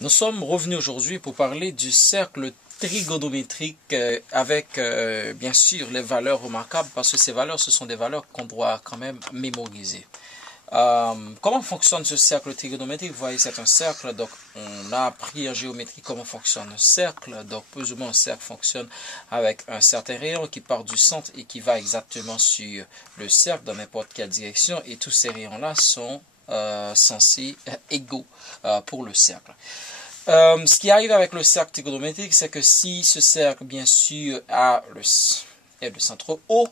Nous sommes revenus aujourd'hui pour parler du cercle trigonométrique avec bien sûr les valeurs remarquables parce que ces valeurs ce sont des valeurs qu'on doit quand même mémoriser. Comment fonctionne ce cercle trigonométrique? Vous voyez, c'est un cercle, donc on a appris en géométrie comment fonctionne un cercle. Donc plus ou moins un cercle fonctionne avec un certain rayon qui part du centre et qui va exactement sur le cercle dans n'importe quelle direction, et tous ces rayons-là sont censés égaux pour le cercle. Ce qui arrive avec le cercle trigonométrique, c'est que si ce cercle, bien sûr, est le centre O,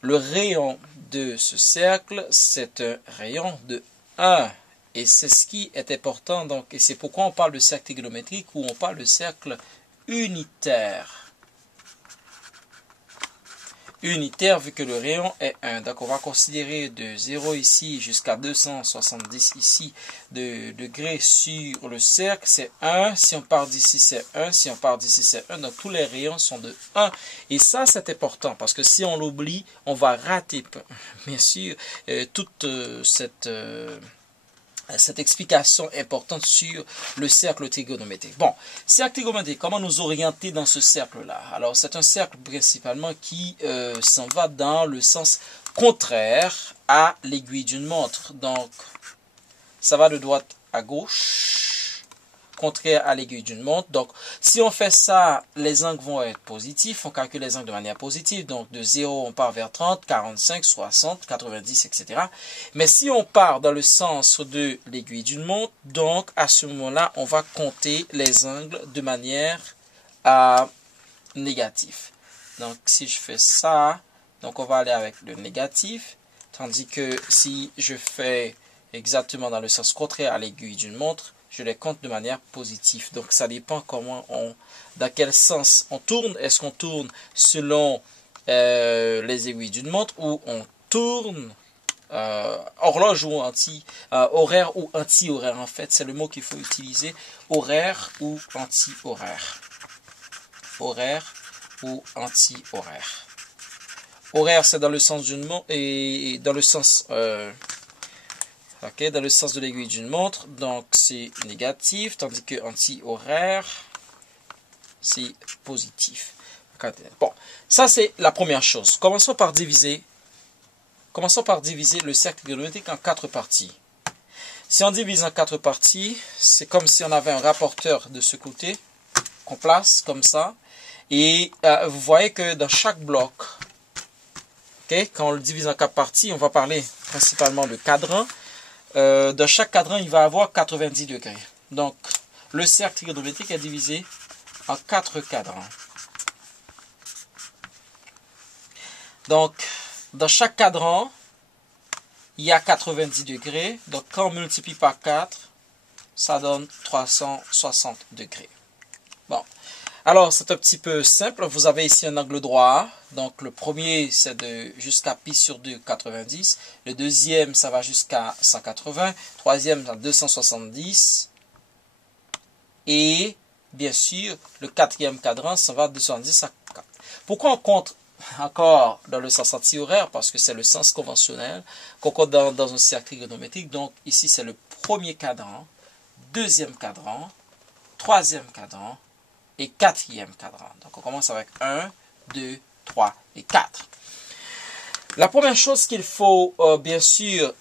le rayon de ce cercle, c'est un rayon de 1. Et c'est ce qui est important, donc, et c'est pourquoi on parle de cercle trigonométrique ou on parle de cercle unitaire. Unitaire vu que le rayon est 1. Donc on va considérer de 0 ici jusqu'à 270 ici de degrés sur le cercle, c'est 1. Si on part d'ici, c'est 1. Si on part d'ici, c'est 1. Donc tous les rayons sont de 1. Et ça, c'est important parce que si on l'oublie, on va rater, bien sûr, toute cette explication importante sur le cercle trigonométrique. Bon, cercle trigonométrique, comment nous orienter dans ce cercle-là? Alors, c'est un cercle principalement qui s'en va dans le sens contraire à l'aiguille d'une montre. Donc, ça va de droite à gauche, contraire à l'aiguille d'une montre. Donc, si on fait ça, les angles vont être positifs. On calcule les angles de manière positive. Donc, de 0, on part vers 30, 45, 60, 90, etc. Mais si on part dans le sens de l'aiguille d'une montre, donc, à ce moment-là, on va compter les angles de manière négative. Donc, si je fais ça, donc on va aller avec le négatif. Tandis que si je fais exactement dans le sens contraire à l'aiguille d'une montre, je les compte de manière positive. Donc ça dépend dans quel sens on tourne. Est-ce qu'on tourne selon les aiguilles d'une montre ou on tourne horloge ou horaire ou anti-horaire? En fait, c'est le mot qu'il faut utiliser. Horaire ou anti-horaire. Horaire ou anti-horaire. Horaire, c'est dans le sens d'une montre et dans le sens dans le sens de l'aiguille d'une montre, donc c'est négatif, tandis que anti-horaire, c'est positif. Bon, ça c'est la première chose. Commençons par diviser le cercle trigonométrique en 4 parties. Si on divise en 4 parties, c'est comme si on avait un rapporteur de ce côté, qu'on place comme ça. Et vous voyez que dans chaque bloc, quand on le divise en 4 parties, on va parler principalement de cadran. Dans chaque cadran, il va avoir 90 degrés. Donc, le cercle trigonométrique est divisé en 4 cadrans. Donc, dans chaque cadran, il y a 90 degrés. Donc, quand on multiplie par 4, ça donne 360 degrés. Bon. Alors, c'est un petit peu simple. Vous avez ici un angle droit. Donc, le premier, c'est jusqu'à pi sur 2, 90. Le deuxième, ça va jusqu'à 180. Troisième, à 270. Et, bien sûr, le quatrième cadran, ça va de 270 à 4. Pourquoi on compte encore dans le sens anti-horaire? Parce que c'est le sens conventionnel qu'on compte dans un cercle trigonométrique. Donc, ici, c'est le premier cadran, deuxième cadran, troisième cadran, et quatrième cadran. Donc on commence avec 1, 2, 3 et 4. La première chose qu'il faut bien sûr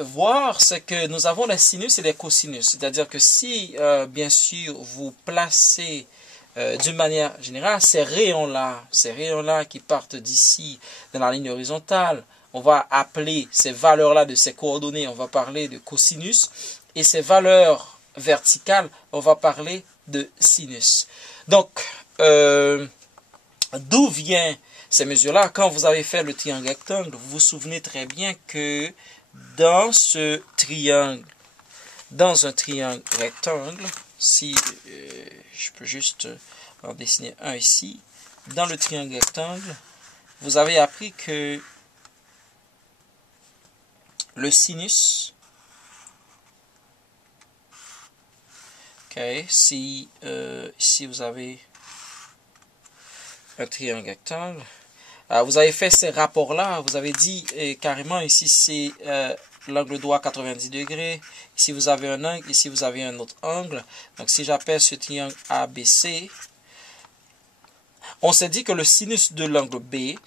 voir, c'est que nous avons les sinus et les cosinus. C'est-à-dire que si bien sûr vous placez d'une manière générale ces rayons-là qui partent d'ici dans la ligne horizontale, on va appeler ces valeurs-là de ces coordonnées, on va parler de cosinus, et ces valeurs verticales, on va parler de sinus. Donc, d'où viennent ces mesures-là? Quand vous avez fait le triangle rectangle, vous vous souvenez très bien que dans un triangle rectangle, si je peux juste en dessiner un ici, dans le triangle rectangle, vous avez appris que le sinus, si vous avez un triangle rectangle, vous avez fait ces rapports-là, vous avez dit carrément ici c'est l'angle droit 90 degrés. Ici, vous avez un angle. Ici, vous avez un autre angle. Donc, si j'appelle ce triangle ABC, on s'est dit que le sinus de l'angle B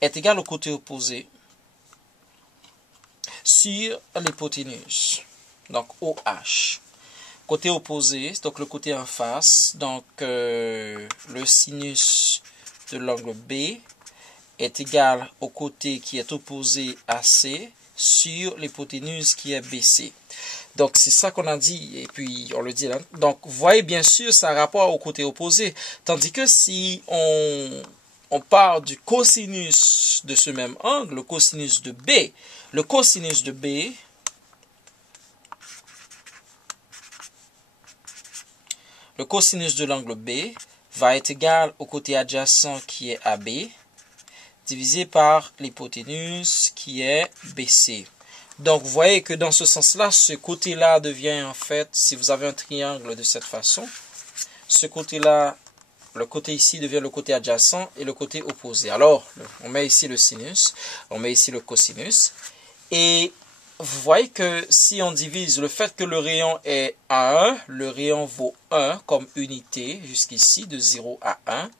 est égal au côté opposé sur l'hypoténuse. Donc, OH. Côté opposé, donc le côté en face. Donc, le sinus de l'angle B est égal au côté qui est opposé à C sur l'hypoténuse qui est BC. Donc, c'est ça qu'on a dit, et puis on le dit là. Donc, vous voyez, bien sûr, ça a rapport au côté opposé. Tandis que si on part du cosinus de ce même angle, le cosinus de B, le cosinus de B, le cosinus de l'angle B va être égal au côté adjacent qui est AB, divisé par l'hypoténuse qui est BC. Donc, vous voyez que dans ce sens-là, ce côté-là devient en fait, si vous avez un triangle de cette façon, ce côté-là, le côté ici devient le côté adjacent et le côté opposé. Alors, on met ici le sinus, on met ici le cosinus. Et vous voyez que si on divise le fait que le rayon est à 1, le rayon vaut 1 comme unité jusqu'ici, de 0 à 1.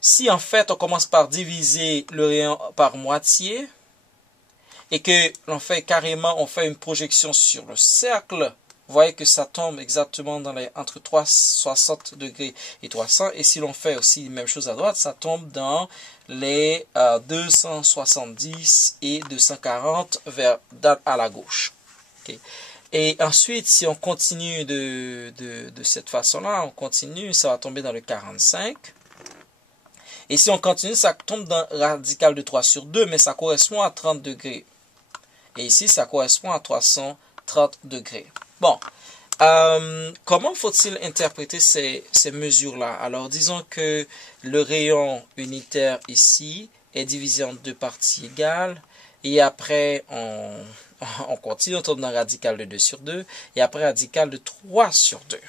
Si en fait on commence par diviser le rayon par moitié, et que l'on fait carrément, on fait une projection sur le cercle, vous voyez que ça tombe exactement dans entre 360 degrés et 300. Et si l'on fait aussi la même chose à droite, ça tombe dans les 270 et 240 à la gauche. Okay. Et ensuite, si on continue de cette façon-là, on continue, ça va tomber dans le 45. Et si on continue, ça tombe dans radical de 3 sur 2, mais ça correspond à 30 degrés. Et ici, ça correspond à 330 degrés. Bon, comment faut-il interpréter ces mesures-là? Alors, disons que le rayon unitaire ici est divisé en deux parties égales. Et après, on continue, on tombe dans radical de 2 sur 2. Et après, radical de 3 sur 2.